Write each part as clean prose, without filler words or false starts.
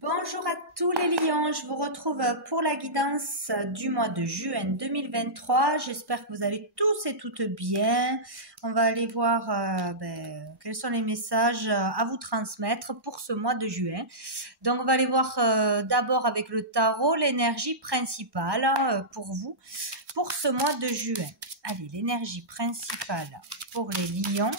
Bonjour à tous les lions, je vous retrouve pour la guidance du mois de juin 2023. J'espère que vous allez tous et toutes bien. On va aller voir quels sont les messages à vous transmettre pour ce mois de juin. Donc on va aller voir d'abord avec le tarot l'énergie principale pour vous pour ce mois de juin. Allez, l'énergie principale pour les lions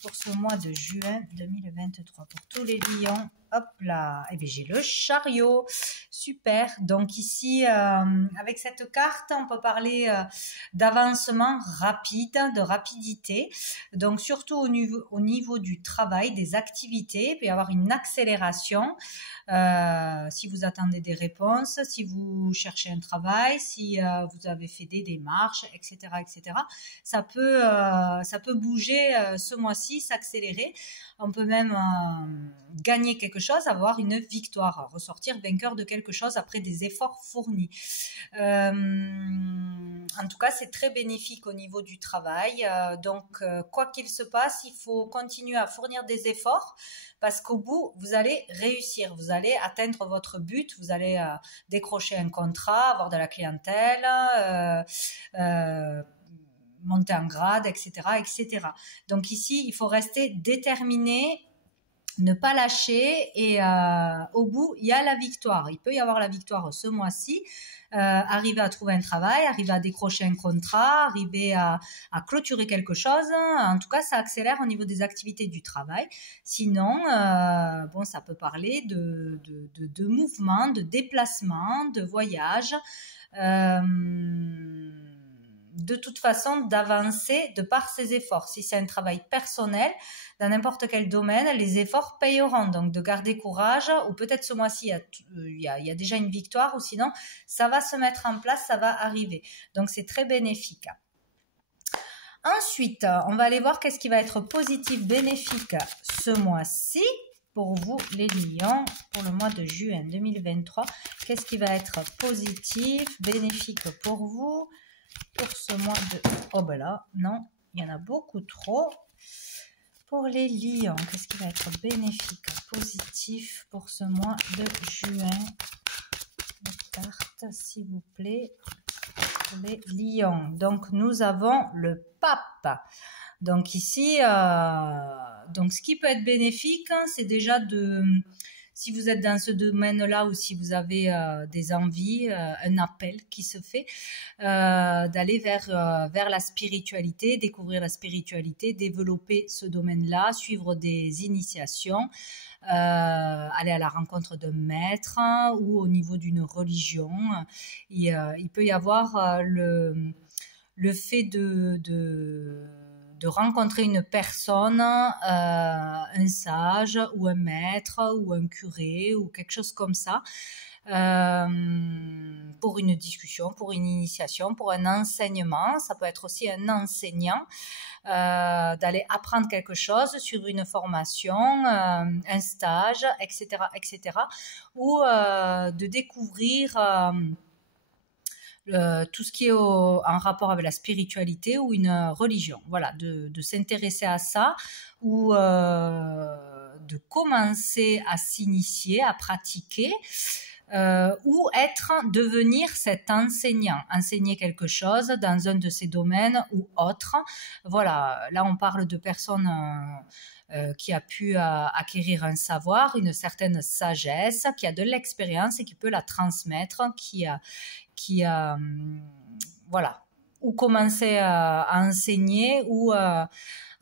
pour ce mois de juin 2023. Pour tous les lions, hop là, et bien j'ai le chariot, super. Donc ici, avec cette carte, on peut parler d'avancement rapide, de rapidité. Donc surtout au niveau du travail, des activités, il peut y avoir une accélération. Si vous attendez des réponses, si vous cherchez un travail, si vous avez fait des démarches, etc., etc. Ça peut bouger ce mois-ci, s'accélérer. On peut même gagner quelque chose, avoir une victoire, ressortir vainqueur de quelque chose après des efforts fournis. En tout cas, c'est très bénéfique au niveau du travail. Donc, quoi qu'il se passe, il faut continuer à fournir des efforts parce qu'au bout, vous allez réussir, vous allez atteindre votre but, vous allez décrocher un contrat, avoir de la clientèle, monter en grade, etc., etc. Donc ici, il faut rester déterminé, ne pas lâcher et au bout, il y a la victoire. Il peut y avoir la victoire ce mois-ci, arriver à trouver un travail, arriver à décrocher un contrat, arriver à clôturer quelque chose. En tout cas, ça accélère au niveau des activités du travail. Sinon, ça peut parler de mouvement, de déplacement, de voyage. De toute façon d'avancer de par ses efforts. Si c'est un travail personnel, dans n'importe quel domaine, les efforts payeront. Donc de garder courage, ou peut-être ce mois-ci, il y a déjà une victoire, ou sinon ça va se mettre en place, ça va arriver. Donc c'est très bénéfique. Ensuite, on va aller voir qu'est-ce qui va être positif, bénéfique ce mois-ci. Pour vous, les lions, pour le mois de juin 2023, qu'est-ce qui va être positif, bénéfique pour vous pour ce mois de... Oh ben là, non, il y en a beaucoup trop. Pour les lions, qu'est-ce qui va être bénéfique, positif pour ce mois de juin? Les cartes, s'il vous plaît, pour les lions. Donc, nous avons le pape. Donc ici, donc ce qui peut être bénéfique, c'est déjà si vous êtes dans ce domaine-là ou si vous avez des envies, un appel qui se fait, d'aller vers la spiritualité, découvrir la spiritualité, développer ce domaine-là, suivre des initiations, aller à la rencontre d'un maître ou au niveau d'une religion. Il peut y avoir le fait de rencontrer une personne, un sage ou un maître ou un curé ou quelque chose comme ça, pour une discussion, pour une initiation, pour un enseignement. Ça peut être aussi un enseignant, d'aller apprendre quelque chose sur une formation, un stage, etc., etc., ou de découvrir tout ce qui est en rapport avec la spiritualité ou une religion. Voilà, de s'intéresser à ça ou de commencer à s'initier, à pratiquer. Ou devenir cet enseignant, enseigner quelque chose dans un de ces domaines ou autre. Voilà, là on parle de personnes qui a pu acquérir un savoir, une certaine sagesse, qui a de l'expérience et qui peut la transmettre, voilà, ou commencer à enseigner ou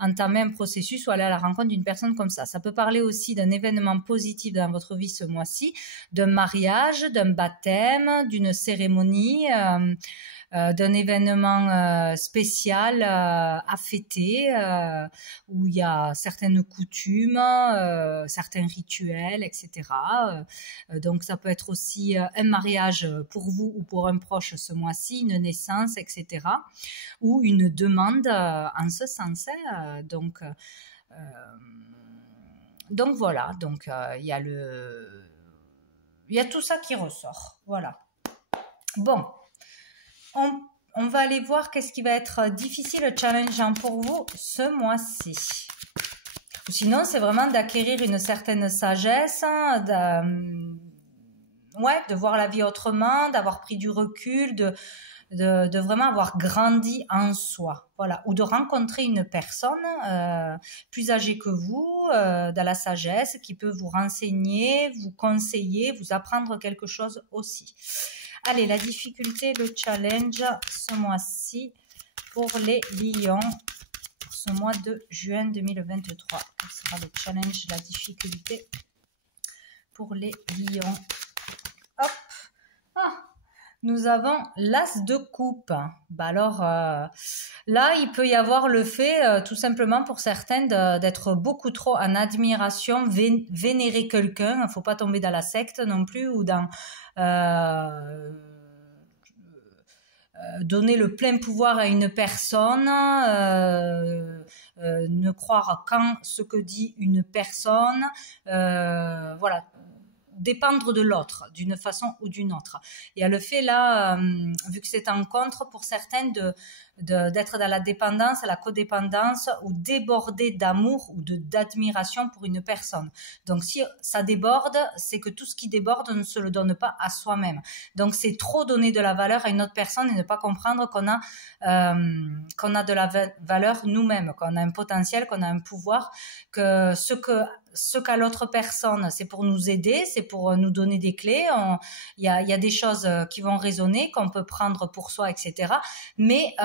entamer un processus ou aller à la rencontre d'une personne comme ça. Ça peut parler aussi d'un événement positif dans votre vie ce mois-ci, d'un mariage, d'un baptême, d'une cérémonie, d'un événement spécial à fêter, où il y a certaines coutumes, certains rituels, etc. Donc ça peut être aussi un mariage pour vous ou pour un proche ce mois-ci, une naissance, etc. Ou une demande en ce sens. Donc voilà, donc il y a tout ça qui ressort. Voilà. Bon. On va aller voir qu'est-ce qui va être difficile, challengeant pour vous ce mois-ci. Sinon, c'est vraiment d'acquérir une certaine sagesse, ouais, de voir la vie autrement, d'avoir pris du recul, de vraiment avoir grandi en soi, voilà, ou de rencontrer une personne plus âgée que vous, dans la sagesse, qui peut vous renseigner, vous conseiller, vous apprendre quelque chose aussi. Allez, la difficulté, le challenge ce mois-ci pour les lions, pour ce mois de juin 2023. Ce sera le challenge, la difficulté pour les lions. Hop, nous avons l'as de coupe. Bah alors là, il peut y avoir le fait, tout simplement pour certains, d'être beaucoup trop en admiration, vénérer quelqu'un. Il ne faut pas tomber dans la secte non plus ou dans donner le plein pouvoir à une personne, ne croire qu'en ce que dit une personne, voilà, dépendre de l'autre d'une façon ou d'une autre. Il y a le fait là, vu que c'est en contre pour certaines d'être dans la dépendance, la codépendance ou déborder d'amour ou d'admiration pour une personne. Donc si ça déborde, c'est que tout ce qui déborde ne se le donne pas à soi-même. Donc c'est trop donner de la valeur à une autre personne et ne pas comprendre qu'on a de la valeur nous-mêmes, qu'on a un potentiel, qu'on a un pouvoir, que ce qu'a l'autre personne, c'est pour nous aider, c'est pour nous donner des clés. Il y a des choses qui vont résonner, qu'on peut prendre pour soi, etc. Mais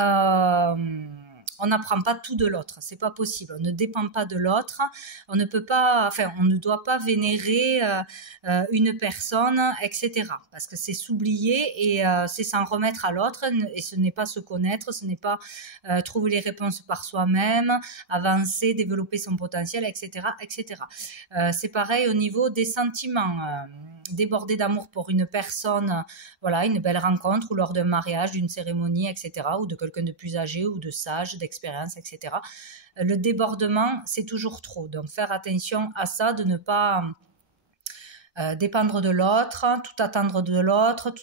on n'apprend pas tout de l'autre, c'est pas possible. On ne dépend pas de l'autre. On ne peut pas, enfin, on ne doit pas vénérer une personne, etc. Parce que c'est s'oublier et c'est s'en remettre à l'autre. Et ce n'est pas se connaître, ce n'est pas trouver les réponses par soi-même, avancer, développer son potentiel, etc., etc. C'est pareil au niveau des sentiments. Déborder d'amour pour une personne, voilà, une belle rencontre ou lors d'un mariage, d'une cérémonie, etc., ou de quelqu'un de plus âgé ou de sage, d'expérience, etc. Le débordement, c'est toujours trop. Donc, faire attention à ça, de ne pas dépendre de l'autre, tout attendre de l'autre,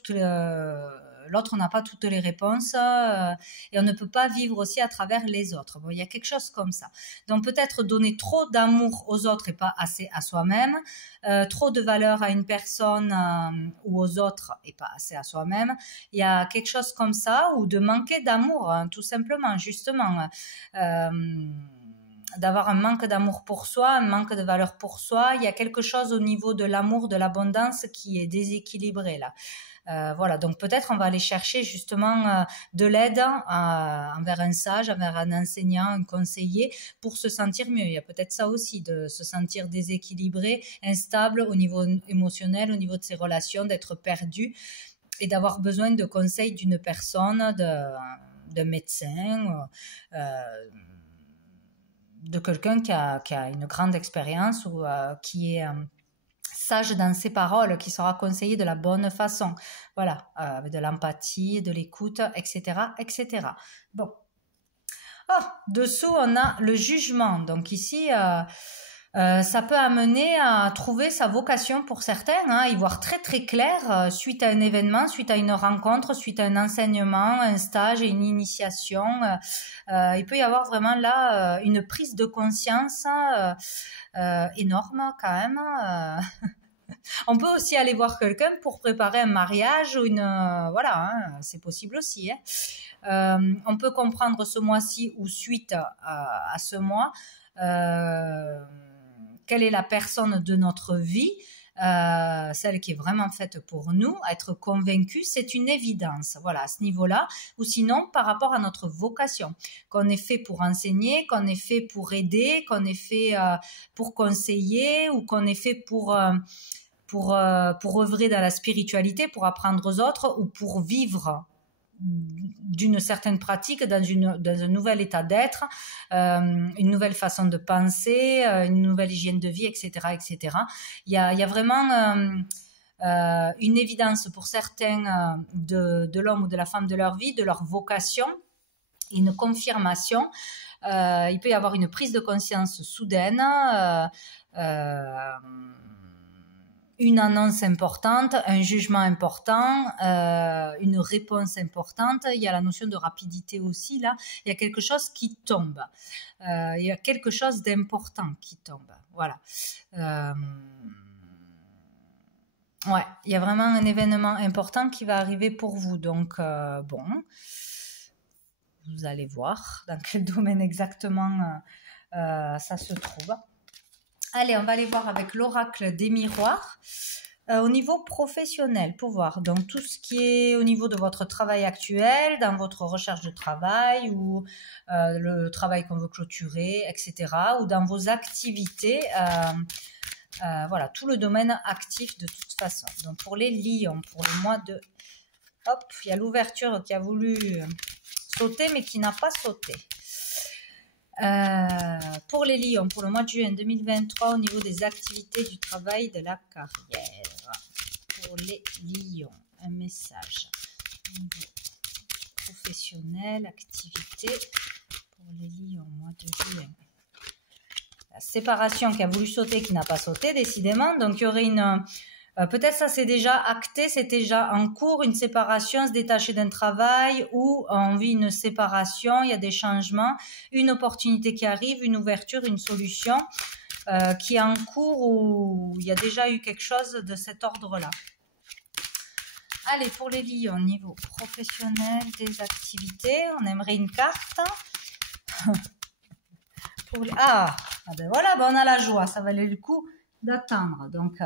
l'autre n'a pas toutes les réponses et on ne peut pas vivre aussi à travers les autres. Bon, il y a quelque chose comme ça. Donc peut-être donner trop d'amour aux autres et pas assez à soi-même, trop de valeur à une personne ou aux autres et pas assez à soi-même. Il y a quelque chose comme ça, ou de manquer d'amour, hein, tout simplement, justement. D'avoir un manque d'amour pour soi, un manque de valeur pour soi. Il y a quelque chose au niveau de l'amour, de l'abondance qui est déséquilibré là. Voilà, donc peut-être on va aller chercher justement de l'aide envers un sage, envers un enseignant, un conseiller pour se sentir mieux. Il y a peut-être ça aussi, de se sentir déséquilibré, instable au niveau émotionnel, au niveau de ses relations, d'être perdu et d'avoir besoin de conseils d'une personne, d'un médecin, de quelqu'un qui a une grande expérience ou qui est sage dans ses paroles, qui sera conseillé de la bonne façon, voilà, avec de l'empathie, de l'écoute, etc., etc. Bon. Dessous, on a le jugement. Donc ici, ça peut amener à trouver sa vocation pour certains, hein, y voir très très clair suite à un événement, suite à une rencontre, suite à un enseignement, un stage et une initiation. Il peut y avoir vraiment là une prise de conscience énorme quand même. On peut aussi aller voir quelqu'un pour préparer un mariage ou voilà, hein, c'est possible aussi. Hein. On peut comprendre ce mois-ci ou suite à ce mois quelle est la personne de notre vie, celle qui est vraiment faite pour nous, être convaincu, c'est une évidence, voilà, à ce niveau-là, ou sinon par rapport à notre vocation, qu'on est fait pour enseigner, qu'on est fait pour aider, qu'on est fait pour conseiller, ou qu'on est fait pour œuvrer dans la spiritualité, pour apprendre aux autres, ou pour vivre d'une certaine pratique dans un nouvel état d'être, une nouvelle façon de penser, une nouvelle hygiène de vie, etc., etc. Il y a vraiment une évidence pour certains de l'homme ou de la femme de leur vie, de leur vocation, une confirmation. Il peut y avoir une prise de conscience soudaine, une annonce importante, un jugement important, une réponse importante. Il y a la notion de rapidité aussi là. Il y a quelque chose qui tombe. Il y a quelque chose d'important qui tombe. Voilà. Ouais, il y a vraiment un événement important qui va arriver pour vous. Donc, bon, vous allez voir dans quel domaine exactement ça se trouve. Allez, on va aller voir avec l'oracle des miroirs. Au niveau professionnel, pour voir dans tout ce qui est au niveau de votre travail actuel, dans votre recherche de travail ou le travail qu'on veut clôturer, etc. Ou dans vos activités, voilà, tout le domaine actif de toute façon. Donc pour les lions, pour le mois de... Hop, il y a l'ouverture qui a voulu sauter mais qui n'a pas sauté. Pour les lions, pour le mois de juin 2023, au niveau des activités du travail, de la carrière. Pour les lions, un message. Au niveau professionnel, activité. Pour les lions, mois de juin. La séparation qui a voulu sauter, qui n'a pas sauté, décidément. Donc, il y aurait une... peut-être ça c'est déjà acté, c'est déjà en cours, une séparation, se détacher d'un travail ou on vit une séparation, il y a des changements, une opportunité qui arrive, une ouverture, une solution qui est en cours ou il y a déjà eu quelque chose de cet ordre-là. Allez, pour les lions, au niveau professionnel, des activités, on aimerait une carte. Pour les... Ah ben voilà, ben on a la joie, ça valait le coup d'attendre. Donc,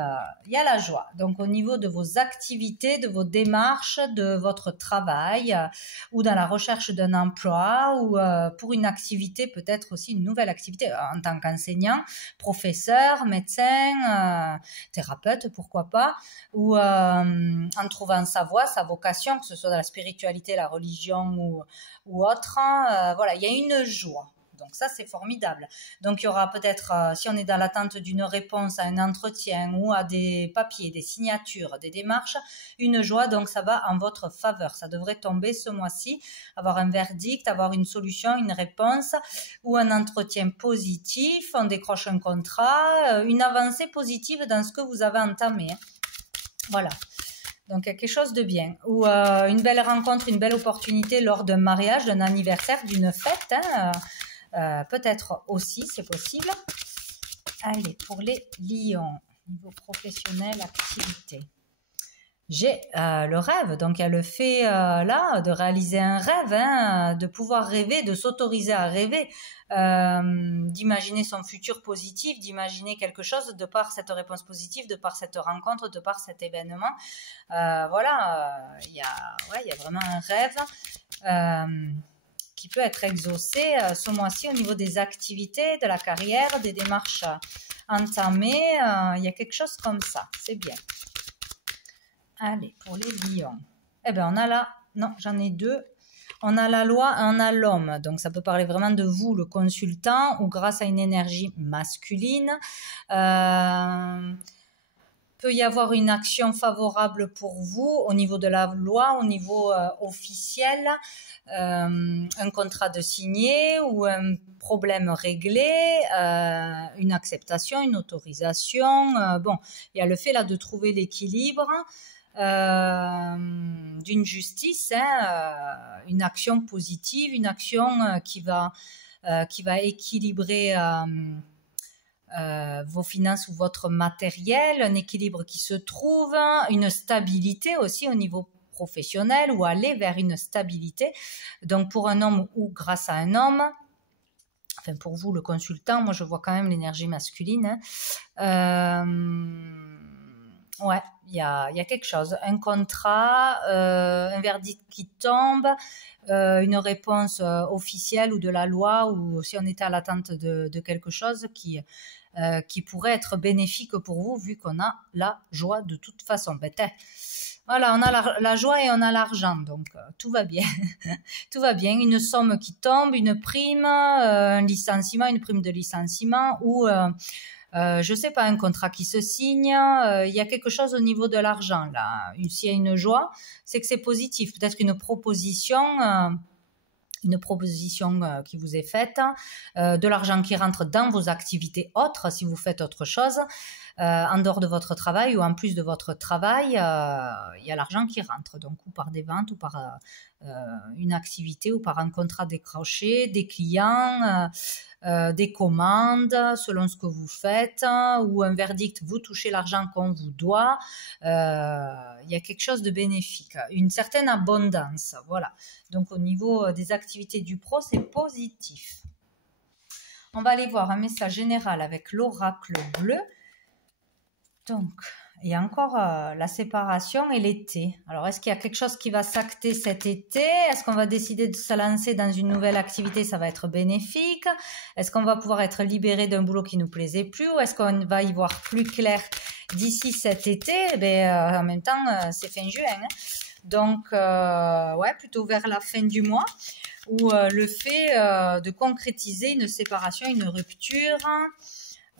il y a la joie. Donc, au niveau de vos activités, de vos démarches, de votre travail ou dans la recherche d'un emploi ou pour une activité, peut-être aussi une nouvelle activité en tant qu'enseignant, professeur, médecin, thérapeute, pourquoi pas, ou en trouvant sa voie, sa vocation, que ce soit dans la spiritualité, la religion ou autre. Voilà, il y a une joie. Donc ça, c'est formidable. Donc il y aura peut-être, si on est dans l'attente d'une réponse à un entretien ou à des papiers, des signatures, des démarches, une joie, donc ça va en votre faveur. Ça devrait tomber ce mois-ci, avoir un verdict, avoir une solution, une réponse ou un entretien positif, on décroche un contrat, une avancée positive dans ce que vous avez entamé. Voilà. Donc, il y a quelque chose de bien. Ou une belle rencontre, une belle opportunité lors d'un mariage, d'un anniversaire, d'une fête, peut-être aussi, c'est possible. Allez, pour les lions, niveau professionnel, activité. J'ai le rêve, donc il y a le fait là de réaliser un rêve, de pouvoir rêver, de s'autoriser à rêver, d'imaginer son futur positif, d'imaginer quelque chose de par cette réponse positive, de par cette rencontre, de par cet événement. Voilà, il y a vraiment un rêve qui peut être exaucé ce mois-ci au niveau des activités, de la carrière, des démarches entamées. Il y a quelque chose comme ça, c'est bien. Allez, pour les lions. Eh bien, on a là... Non, j'en ai deux. On a la loi et on a l'homme. Donc, ça peut parler vraiment de vous, le consultant, ou grâce à une énergie masculine. Peut y avoir une action favorable pour vous au niveau de la loi, au niveau officiel, un contrat de signer ou un problème réglé, une acceptation, une autorisation. Bon, il y a le fait là de trouver l'équilibre d'une justice, une action positive, une action qui va équilibrer vos finances ou votre matériel, un équilibre qui se trouve, une stabilité aussi au niveau professionnel ou aller vers une stabilité. Donc pour un homme ou grâce à un homme, enfin pour vous le consultant, moi je vois quand même l'énergie masculine. Ouais, il y a quelque chose, un contrat, un verdict qui tombe, une réponse officielle ou de la loi, ou si on était à l'attente de quelque chose qui pourrait être bénéfique pour vous, vu qu'on a la joie de toute façon. Voilà, on a la joie et on a l'argent, donc tout va bien. Tout va bien, une somme qui tombe, une prime, un licenciement, une prime de licenciement ou... je sais pas, un contrat qui se signe, il y a quelque chose au niveau de l'argent là. S'il y a une joie, c'est que c'est positif. Peut-être une proposition qui vous est faite, de l'argent qui rentre dans vos activités autres si vous faites autre chose. en dehors de votre travail ou en plus de votre travail, il y a l'argent qui rentre, donc ou par des ventes ou par une activité ou par un contrat décroché, des clients, des commandes selon ce que vous faites, ou un verdict, vous touchez l'argent qu'on vous doit. Il y a quelque chose de bénéfique, une certaine abondance, voilà. Donc au niveau des activités du pro, c'est positif. On va aller voir un message général avec l'oracle bleu. Donc, il y a encore la séparation et l'été. Alors, est-ce qu'il y a quelque chose qui va s'acter cet été? Est-ce qu'on va décider de se lancer dans une nouvelle activité? Ça va être bénéfique. Est-ce qu'on va pouvoir être libéré d'un boulot qui nous plaisait plus? Ou est-ce qu'on va y voir plus clair d'ici cet été? En même temps, c'est fin juin. Hein. Donc, ouais, plutôt vers la fin du mois, où le fait de concrétiser une séparation, une rupture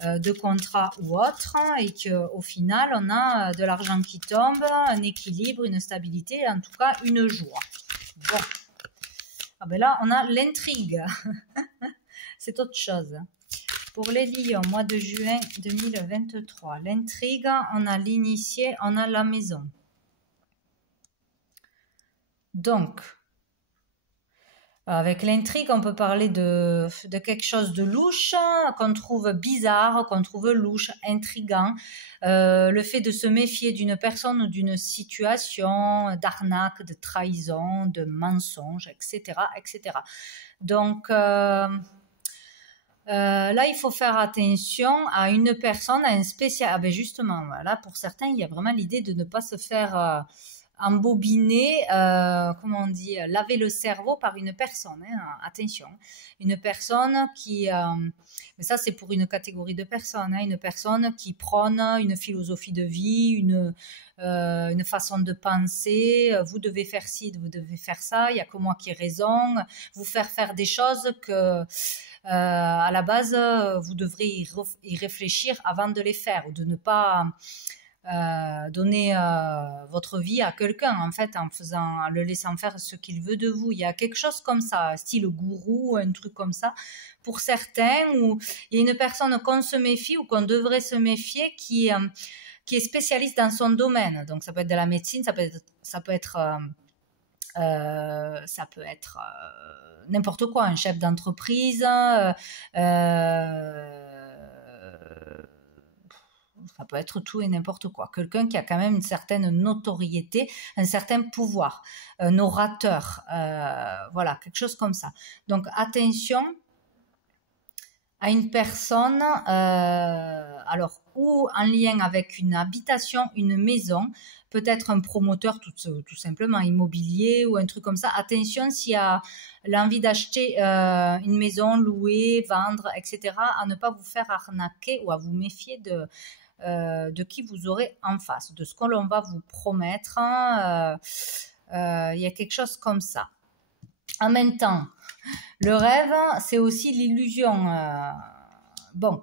de contrat ou autre, et qu'au final, on a de l'argent qui tombe, un équilibre, une stabilité, en tout cas une joie. Bon. Ah ben là, on a l'intrigue. C'est autre chose. Pour les lions, mois de juin 2023, l'intrigue, on a l'initié, on a la maison. Donc, avec l'intrigue, on peut parler de quelque chose de louche, qu'on trouve bizarre, qu'on trouve louche, intriguant. Le fait de se méfier d'une personne ou d'une situation, d'arnaque, de trahison, de mensonge, etc., etc. Donc, là, il faut faire attention à une personne, à un spécial. Ah ben justement, là, pour certains, il y a vraiment l'idée de ne pas se faire embobiner, comment on dit, laver le cerveau par une personne. Hein, attention, une personne qui, mais ça c'est pour une catégorie de personnes, hein, une personne qui prône une philosophie de vie, une façon de penser. Vous devez faire ci, vous devez faire ça. Il y a que moi qui ai raison. Vous faire des choses que à la base vous devrez y réfléchir avant de les faire, ou de ne pas donner votre vie à quelqu'un, en fait, en le laissant faire ce qu'il veut de vous. Il y a quelque chose comme ça, style gourou, un truc comme ça, pour certains, où il y a une personne qu'on se méfie ou qu'on devrait se méfier qui est spécialiste dans son domaine. Donc ça peut être de la médecine, ça peut être n'importe quoi, un chef d'entreprise, ça peut être tout et n'importe quoi. Quelqu'un qui a quand même une certaine notoriété, un certain pouvoir, un orateur, voilà, quelque chose comme ça. Donc attention à une personne, alors ou en lien avec une habitation, une maison, peut-être un promoteur tout simplement immobilier ou un truc comme ça. Attention s'il y a l'envie d'acheter une maison, louer, vendre, etc., à ne pas vous faire arnaquer ou à vous méfier de qui vous aurez en face, de ce que l'on va vous promettre. Il y a quelque chose comme ça. En même temps, le rêve, c'est aussi l'illusion. Bon,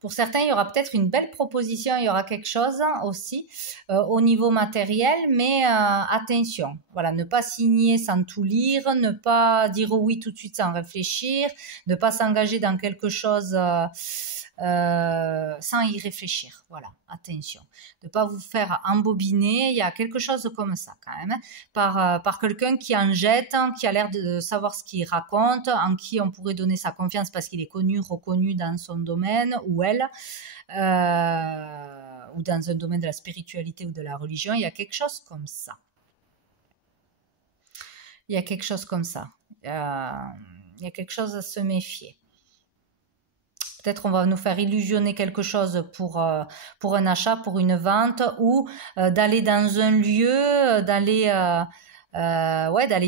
pour certains, il y aura peut-être une belle proposition, il y aura quelque chose aussi au niveau matériel, mais attention, voilà, ne pas signer sans tout lire, ne pas dire oui tout de suite sans réfléchir, ne pas s'engager dans quelque chose sans y réfléchir. Voilà, attention. De ne pas vous faire embobiner. Il y a quelque chose comme ça quand même, par quelqu'un qui en jette, qui a l'air de savoir ce qu'il raconte, en qui on pourrait donner sa confiance parce qu'il est connu, reconnu dans son domaine, ou elle, ou dans un domaine de la spiritualité ou de la religion. Il y a quelque chose comme ça. Il y a quelque chose comme ça. Il y a quelque chose à se méfier. Peut-être on va nous faire illusionner quelque chose pour un achat, pour une vente, ou d'aller dans un lieu, d'aller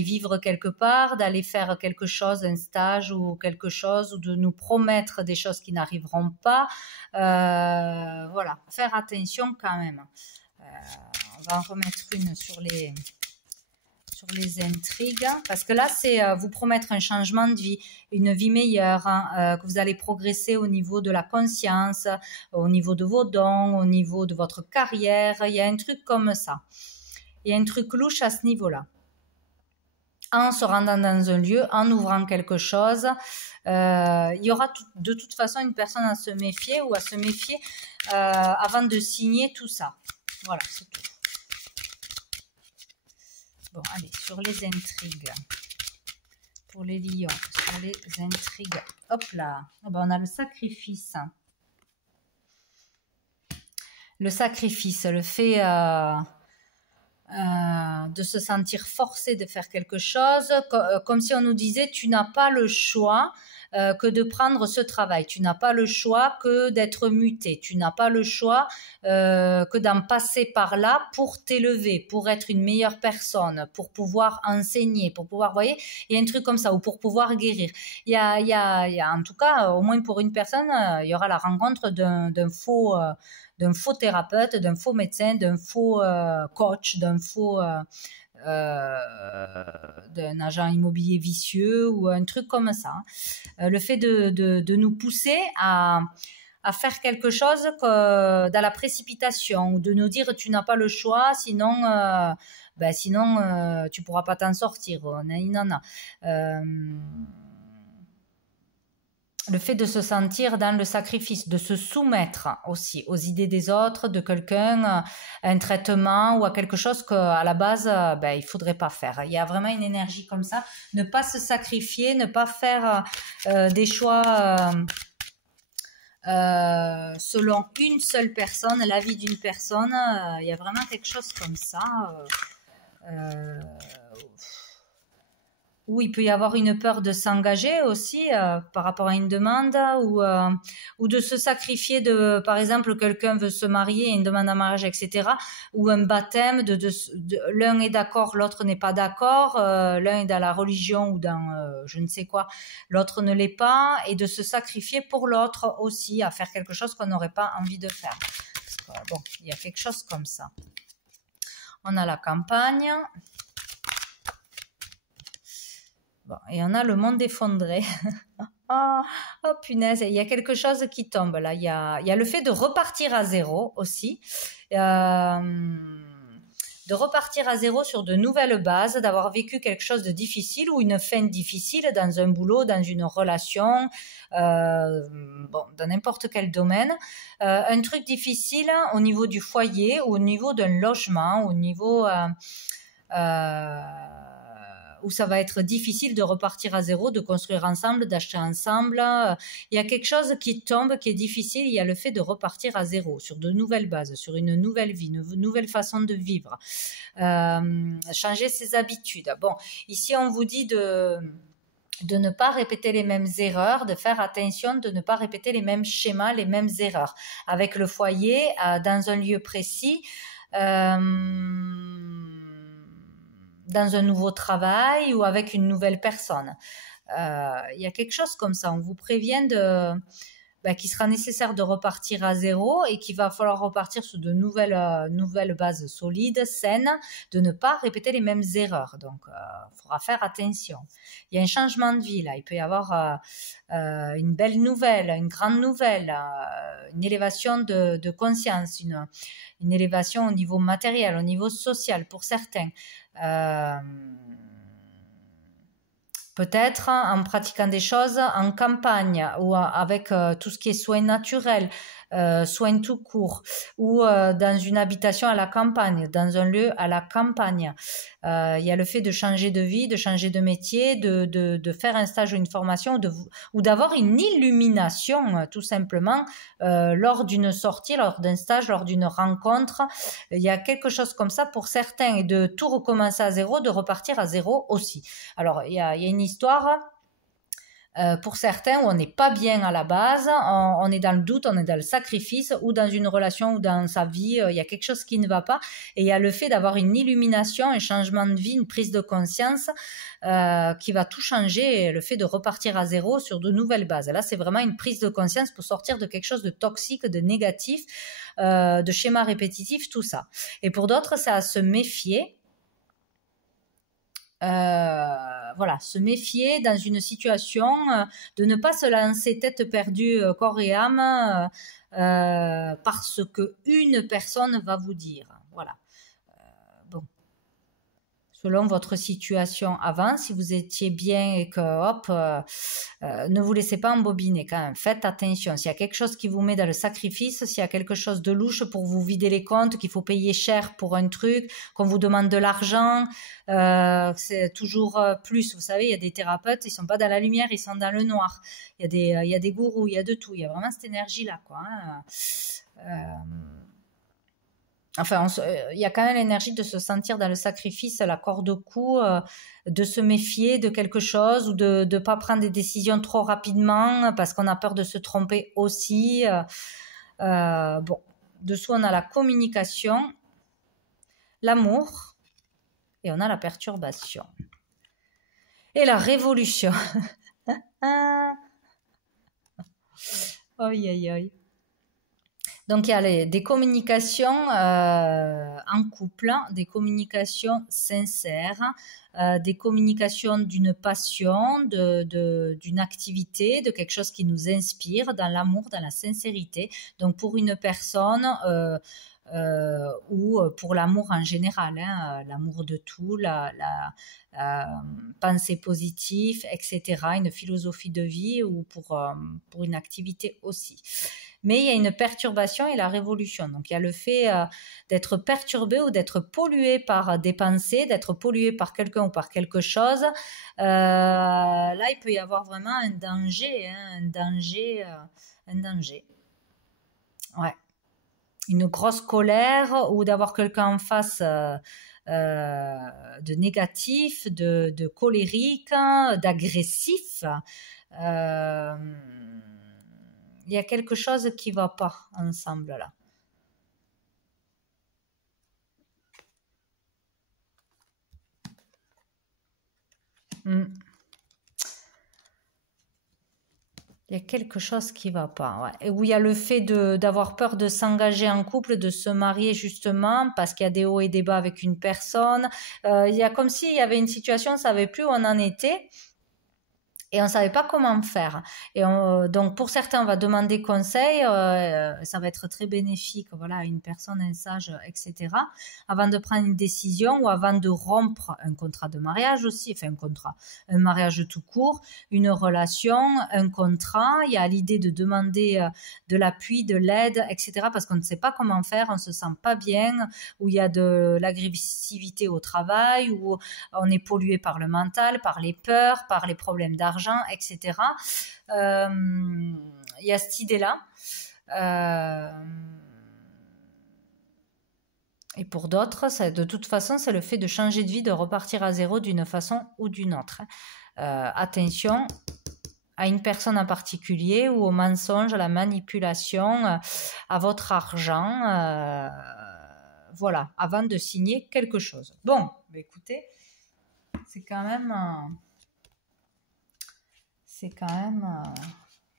vivre quelque part, d'aller faire quelque chose, un stage ou quelque chose, ou de nous promettre des choses qui n'arriveront pas. Voilà, faire attention quand même. On va en remettre une sur les intrigues, parce que là c'est vous promettre un changement de vie, une vie meilleure, que vous allez progresser au niveau de la conscience, au niveau de vos dons, au niveau de votre carrière. Il y a un truc comme ça, il y a un truc louche à ce niveau là. en se rendant dans un lieu, en ouvrant quelque chose. Il y aura de toute façon une personne à se méfier ou à se méfier avant de signer tout ça. Voilà, c'est tout. Bon, allez, sur les intrigues. Pour les lions, sur les intrigues. Hop là, oh ben, on a le sacrifice. Le sacrifice, le fait de se sentir forcé de faire quelque chose, comme si on nous disait, tu n'as pas le choix que de prendre ce travail, tu n'as pas le choix que d'être muté, tu n'as pas le choix que d'en passer par là pour t'élever, pour être une meilleure personne, pour pouvoir enseigner, pour pouvoir, vous voyez, il y a un truc comme ça, ou pour pouvoir guérir. Il y a en tout cas, au moins pour une personne, il y aura la rencontre d'un faux thérapeute, d'un faux médecin, d'un faux coach, d'un agent immobilier vicieux ou un truc comme ça. Le fait de nous pousser à faire quelque chose dans la précipitation ou de nous dire tu n'as pas le choix, sinon tu pourras pas t'en sortir. Le fait de se sentir dans le sacrifice, de se soumettre aussi aux idées des autres, de quelqu'un, à un traitement ou à quelque chose qu'à la base, il faudrait pas faire. Il y a vraiment une énergie comme ça. Ne pas se sacrifier, ne pas faire des choix selon une seule personne, la vie d'une personne. Il y a vraiment quelque chose comme ça. Où il peut y avoir une peur de s'engager aussi par rapport à une demande ou de se sacrifier par exemple, quelqu'un veut se marier, une demande en mariage, etc. Ou un baptême, l'un est d'accord, l'autre n'est pas d'accord, l'un est dans la religion ou dans je ne sais quoi, l'autre ne l'est pas, et de se sacrifier pour l'autre aussi, à faire quelque chose qu'on n'aurait pas envie de faire. Parce que, bon, il y a quelque chose comme ça. On a la campagne. Bon, et on a le monde effondré. Oh, punaise, il y a quelque chose qui tombe là. Il y a le fait de repartir à zéro aussi. De repartir à zéro sur de nouvelles bases, d'avoir vécu quelque chose de difficile ou une fin difficile dans un boulot, dans une relation, dans n'importe quel domaine. Un truc difficile au niveau du foyer, au niveau d'un logement, au niveau où ça va être difficile de repartir à zéro, de construire ensemble, d'acheter ensemble. Il y a quelque chose qui tombe, qui est difficile. Il y a le fait de repartir à zéro, sur de nouvelles bases, sur une nouvelle vie, une nouvelle façon de vivre. Changer ses habitudes. Bon, ici, on vous dit de ne pas répéter les mêmes erreurs, de faire attention de ne pas répéter les mêmes schémas, les mêmes erreurs. Avec le foyer, dans un lieu précis, dans un nouveau travail ou avec une nouvelle personne. Il y a quelque chose comme ça. On vous prévient qu'il sera nécessaire de repartir à zéro et qu'il va falloir repartir sur de nouvelles bases solides, saines, de ne pas répéter les mêmes erreurs. Donc, il faudra faire attention. Il y a un changement de vie là. Il peut y avoir une belle nouvelle, une grande nouvelle, une élévation de conscience, une élévation au niveau matériel, au niveau social pour certains. Peut-être en pratiquant des choses en campagne ou avec tout ce qui est soins naturels, soins tout court, ou dans une habitation à la campagne, dans un lieu à la campagne. Il y a le fait de changer de vie, de changer de métier, de faire un stage ou une formation, ou d'avoir une illumination tout simplement lors d'une sortie, lors d'un stage, lors d'une rencontre. Il y a quelque chose comme ça pour certains, et de tout recommencer à zéro, de repartir à zéro aussi. Alors, il y a une histoire pour certains où on n'est pas bien à la base, on est dans le doute, on est dans le sacrifice, ou dans une relation ou dans sa vie, il y a quelque chose qui ne va pas, et il y a le fait d'avoir une illumination, un changement de vie, une prise de conscience qui va tout changer, le fait de repartir à zéro sur de nouvelles bases. Là, c'est vraiment une prise de conscience pour sortir de quelque chose de toxique, de négatif, de schémas répétitifs, tout ça. Et pour d'autres, c'est à se méfier. Se méfier dans une situation, de ne pas se lancer tête perdue, corps et âme, parce que une personne va vous dire. Voilà. Bon. selon votre situation avant, si vous étiez bien et que, hop, ne vous laissez pas embobiner quand même. Faites attention. S'il y a quelque chose qui vous met dans le sacrifice, s'il y a quelque chose de louche pour vous vider les comptes, qu'il faut payer cher pour un truc, qu'on vous demande de l'argent, c'est toujours plus. Vous savez, il y a des thérapeutes, ils sont pas dans la lumière, ils sont dans le noir. Il y a des gourous, il y a de tout. Il y a vraiment cette énergie-là, quoi. Enfin, il y a quand même l'énergie de se sentir dans le sacrifice, la corde au cou, de se méfier de quelque chose ou de ne pas prendre des décisions trop rapidement parce qu'on a peur de se tromper aussi. Bon, dessous, on a la communication, l'amour et on a la perturbation. Et la révolution. Aïe, aïe, aïe. Donc, il y a des communications en couple, des communications sincères, des communications d'une passion, d'une activité, de quelque chose qui nous inspire, dans l'amour, dans la sincérité. Donc, pour une personne ou pour l'amour en général, hein, l'amour de tout, la pensée positive, etc., une philosophie de vie ou pour une activité aussi. Mais il y a une perturbation et la révolution. Donc, il y a le fait d'être perturbé ou d'être pollué par des pensées, d'être pollué par quelqu'un ou par quelque chose. Là, il peut y avoir vraiment un danger, hein, un danger. Ouais. Une grosse colère ou d'avoir quelqu'un en face de négatif, de colérique, d'agressif. Il y a quelque chose qui ne va pas ensemble là. Il y a quelque chose qui ne va pas. Ouais. Et où il y a le fait d'avoir peur de s'engager en couple, de se marier justement, parce qu'il y a des hauts et des bas avec une personne. Il y a comme s'il y avait une situation, on ne savait plus où on en était. Et on ne savait pas comment faire. Et donc, pour certains, on va demander conseil. Ça va être très bénéfique, voilà, à une personne, un sage, etc. Avant de prendre une décision ou avant de rompre un contrat de mariage aussi. Enfin, un mariage tout court, une relation, un contrat. Il y a l'idée de demander de l'appui, de l'aide, etc. Parce qu'on ne sait pas comment faire, on ne se sent pas bien, ou il y a de l'agressivité au travail, ou on est pollué par le mental, par les peurs, par les problèmes d'argent, etc. Il y a cette idée-là. Et pour d'autres, de toute façon, c'est le fait de changer de vie, de repartir à zéro d'une façon ou d'une autre. Attention à une personne en particulier ou au mensonge, à la manipulation, à votre argent. Voilà, avant de signer quelque chose. Bon, écoutez, c'est quand même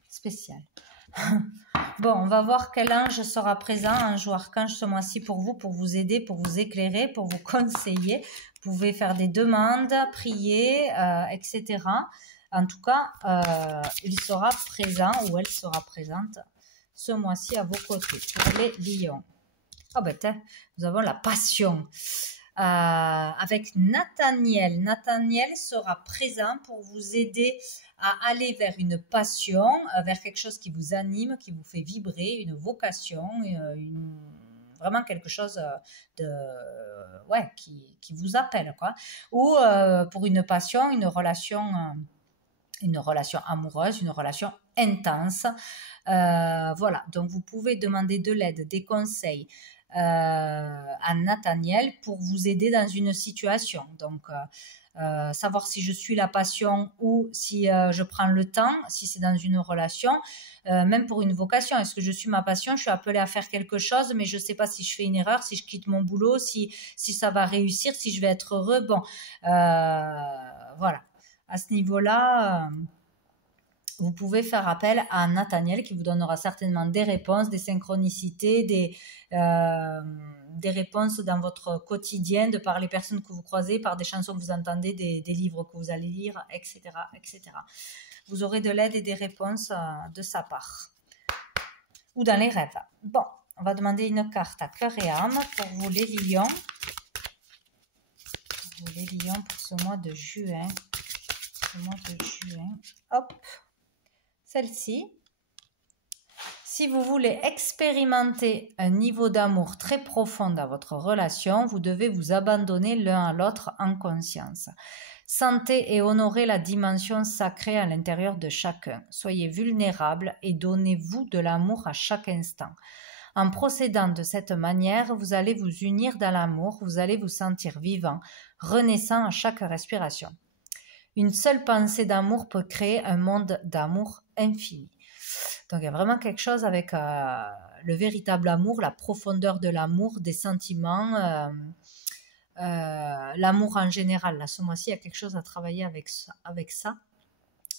spécial. Bon, on va voir quel ange sera présent, ange ou archange ce mois-ci pour vous aider, pour vous éclairer, pour vous conseiller. Vous pouvez faire des demandes, prier, etc. En tout cas, il sera présent ou elle sera présente ce mois-ci à vos côtés pour les lions. Oh ben, nous avons la passion. Avec Nathaniel. Nathaniel sera présent pour vous aider à aller vers une passion, vers quelque chose qui vous anime, qui vous fait vibrer, une vocation, vraiment quelque chose qui vous appelle, quoi. Ou pour une passion, une relation amoureuse, une relation intense. Voilà, donc vous pouvez demander de l'aide, des conseils à Nathaniel pour vous aider dans une situation. Donc, savoir si je suis la passion ou si je prends le temps, si c'est dans une relation, même pour une vocation. Est-ce que je suis ma passion? Je suis appelée à faire quelque chose, mais je ne sais pas si je fais une erreur, si je quitte mon boulot, si ça va réussir, si je vais être heureux. Bon, voilà. À ce niveau-là, vous pouvez faire appel à Nathaniel qui vous donnera certainement des réponses, des synchronicités, des réponses dans votre quotidien, de par les personnes que vous croisez, par des chansons que vous entendez, des livres que vous allez lire, etc., etc. Vous aurez de l'aide et des réponses de sa part. Ou dans les rêves. Bon, on va demander une carte à cœur et âme pour vous les lions. pour les lions pour ce mois de juin. Hop, celle-ci. Si vous voulez expérimenter un niveau d'amour très profond dans votre relation, vous devez vous abandonner l'un à l'autre en conscience. Sentez et honorez la dimension sacrée à l'intérieur de chacun. Soyez vulnérables et donnez-vous de l'amour à chaque instant. En procédant de cette manière, vous allez vous unir dans l'amour, vous allez vous sentir vivant, renaissant à chaque respiration. Une seule pensée d'amour peut créer un monde d'amour infini. Donc il y a vraiment quelque chose avec le véritable amour, la profondeur de l'amour, des sentiments, l'amour en général. Là, ce mois-ci, il y a quelque chose à travailler avec ça.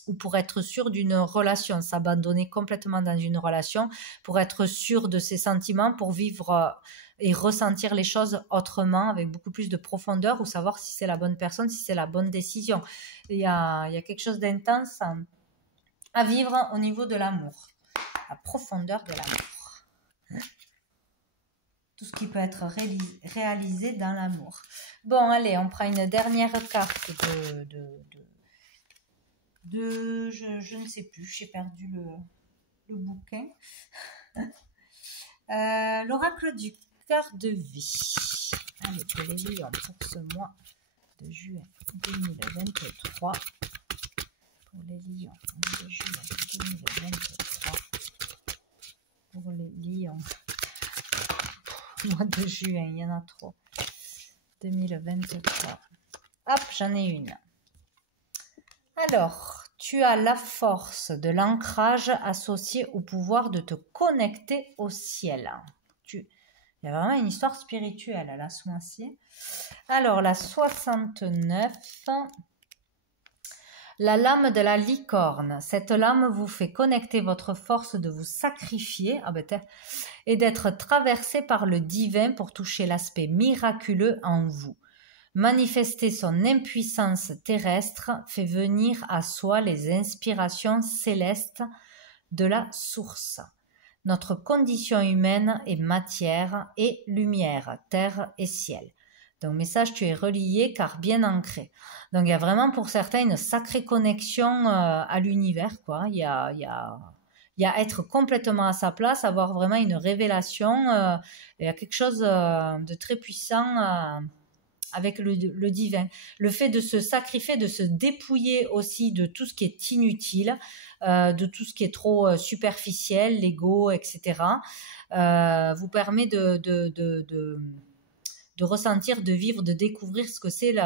Ou pour être sûr d'une relation, s'abandonner complètement dans une relation, pour être sûr de ses sentiments, pour vivre et ressentir les choses autrement, avec beaucoup plus de profondeur, ou savoir si c'est la bonne personne, si c'est la bonne décision. Il y a quelque chose d'intense à vivre au niveau de l'amour, la profondeur de l'amour. Tout ce qui peut être réalisé dans l'amour. Bon, allez, on prend une dernière carte je ne sais plus, j'ai perdu le bouquin. L'oracle du cœur de vie. Allez, pour les lions pour ce mois de juin 2023. Pour les lions de juin 2023. Pour les lions. Mois de juin, il y en a trop. 2023. Hop, j'en ai une. Alors, tu as la force de l'ancrage associée au pouvoir de te connecter au ciel. Il y a vraiment une histoire spirituelle à la ce mois-ci. Alors, la 69, la lame de la licorne. Cette lame vous fait connecter votre force de vous sacrifier et d'être traversé par le divin pour toucher l'aspect miraculeux en vous. Manifester son impuissance terrestre fait venir à soi les inspirations célestes de la source. Notre condition humaine est matière et lumière, terre et ciel. Donc, message, tu es relié car bien ancré. Donc, il y a vraiment pour certains une sacrée connexion à l'univers, quoi. Il y a être complètement à sa place, avoir vraiment une révélation. Il y a quelque chose de très puissant avec le divin. Le fait de se sacrifier, de se dépouiller aussi de tout ce qui est inutile, de tout ce qui est trop superficiel, l'ego, etc. Vous permet de ressentir, de vivre, de découvrir ce que c'est le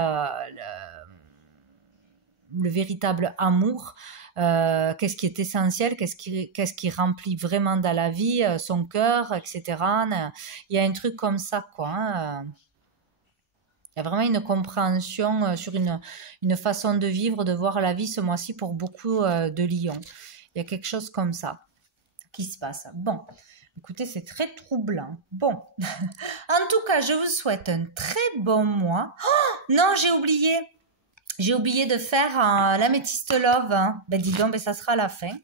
véritable amour. Qu'est-ce qui est essentiel, qu'est-ce qui remplit vraiment dans la vie, son cœur, etc. Il y a un truc comme ça, quoi. Hein. Il y a vraiment une compréhension sur une façon de vivre, de voir la vie ce mois-ci pour beaucoup de lions. Il y a quelque chose comme ça qui se passe. Bon, écoutez, c'est très troublant. Bon, en tout cas, je vous souhaite un très bon mois. Oh, non, j'ai oublié de faire l'améthyste love. Hein. Ben dis donc, ça sera à la fin.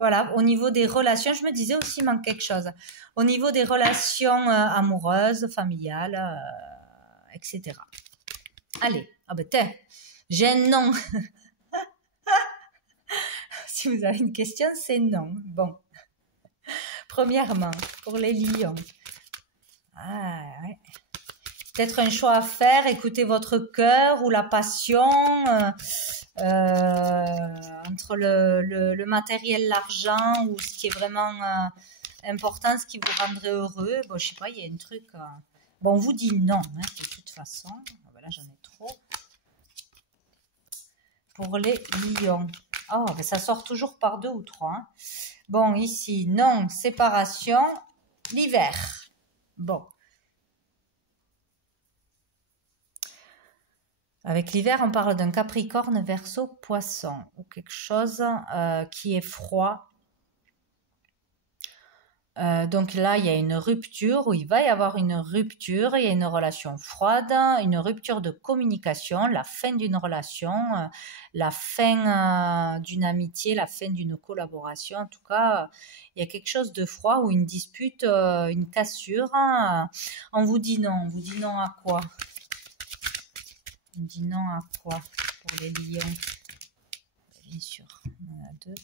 Voilà, au niveau des relations, je me disais aussi, il manque quelque chose. Au niveau des relations amoureuses, familiales, etc. Allez, j'ai un non. Si vous avez une question, c'est non. Bon. Premièrement, pour les lions. Ouais. Peut-être un choix à faire, écoutez votre cœur ou la passion entre le matériel, l'argent ou ce qui est vraiment important, ce qui vous rendrait heureux. Bon, je sais pas, il y a un truc... Bon, on vous dit non, hein, de toute façon. Là, j'en ai trop. Pour les lions. Oh, mais ça sort toujours par 2 ou 3. Hein. Bon, ici, non, séparation, l'hiver. Bon. Avec l'hiver, on parle d'un Capricorne, Verseau, Poisson. Ou quelque chose qui est froid. Donc là, il y a une rupture, ou il va y avoir une rupture, il y a une relation froide, une rupture de communication, la fin d'une relation, la fin d'une amitié, la fin d'une collaboration. En tout cas, il y a quelque chose de froid ou une dispute, une cassure. On vous dit non à quoi? On dit non à quoi pour les lions? Bien sûr, on en a deux.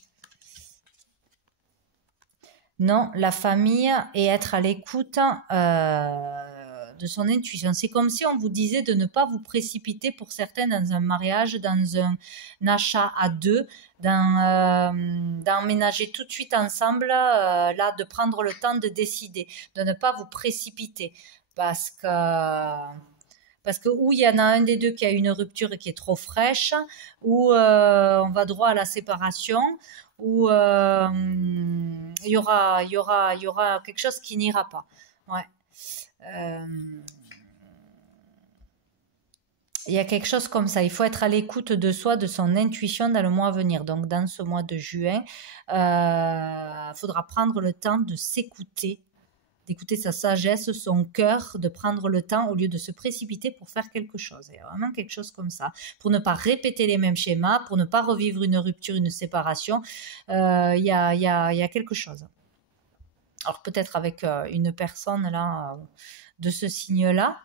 Non, la famille et être à l'écoute de son intuition. C'est comme si on vous disait de ne pas vous précipiter pour certains dans un mariage, dans un achat à deux, d'emménager tout de suite ensemble, là, de prendre le temps de décider, de ne pas vous précipiter. Parce que ou il y en a un des deux qui a une rupture qui est trop fraîche, ou on va droit à la séparation, ou il y aura quelque chose qui n'ira pas. Ouais. Euh, il y a quelque chose comme ça. Il faut être à l'écoute de soi, de son intuition dans le mois à venir. Donc, dans ce mois de juin, il faudra prendre le temps de s'écouter, d'écouter sa sagesse, son cœur, de prendre le temps au lieu de se précipiter pour faire quelque chose. Il y a vraiment quelque chose comme ça. Pour ne pas répéter les mêmes schémas, pour ne pas revivre une rupture, une séparation, il y a quelque chose. Alors peut-être avec une personne là, de ce signe-là,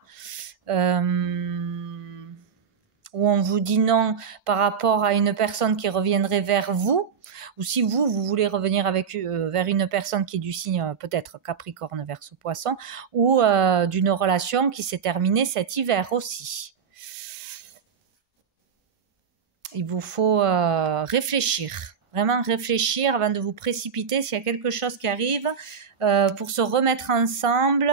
où on vous dit non par rapport à une personne qui reviendrait vers vous, ou si vous voulez revenir vers une personne qui est du signe peut-être Capricorne, Verseau, Poisson, ou d'une relation qui s'est terminée cet hiver aussi. Il vous faut réfléchir, vraiment réfléchir avant de vous précipiter s'il y a quelque chose qui arrive pour se remettre ensemble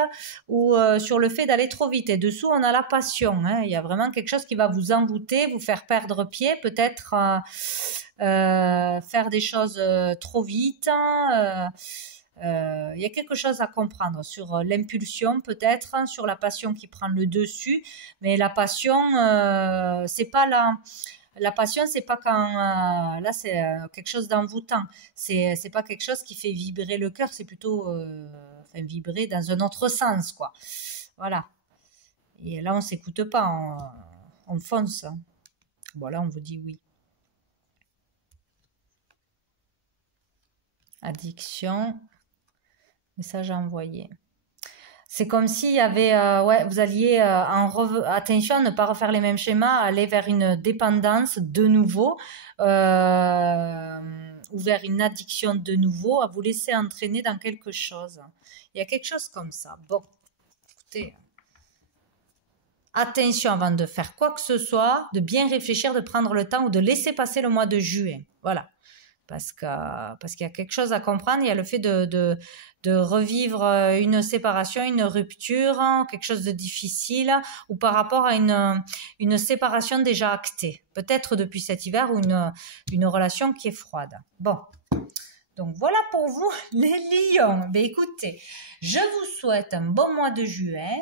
ou sur le fait d'aller trop vite. Et dessous, on a la passion. Hein. Il y a vraiment quelque chose qui va vous envoûter, vous faire perdre pied, peut-être faire des choses trop vite. Il y a quelque chose à comprendre sur l'impulsion peut-être, sur la passion qui prend le dessus. Mais la passion, c'est pas la passion, c'est pas quand là c'est quelque chose d'envoûtant. C'est pas quelque chose qui fait vibrer le cœur, c'est plutôt vibrer dans un autre sens, quoi. Voilà. Et là on s'écoute pas, on fonce. Bon là on vous dit oui. Addiction. Message envoyé. C'est comme s'il y avait, vous alliez attention à ne pas refaire les mêmes schémas, aller vers une dépendance de nouveau, ou vers une addiction de nouveau, à vous laisser entraîner dans quelque chose. Il y a quelque chose comme ça. Bon, écoutez, attention avant de faire quoi que ce soit, de bien réfléchir, de prendre le temps ou de laisser passer le mois de juin. Voilà. Parce qu'il y a quelque chose à comprendre, il y a le fait de revivre une séparation, une rupture, quelque chose de difficile, ou par rapport à une séparation déjà actée, peut-être depuis cet hiver, ou une relation qui est froide. Bon, donc voilà pour vous les lions. Ben écoutez, je vous souhaite un bon mois de juin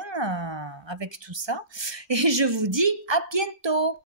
avec tout ça, et je vous dis à bientôt.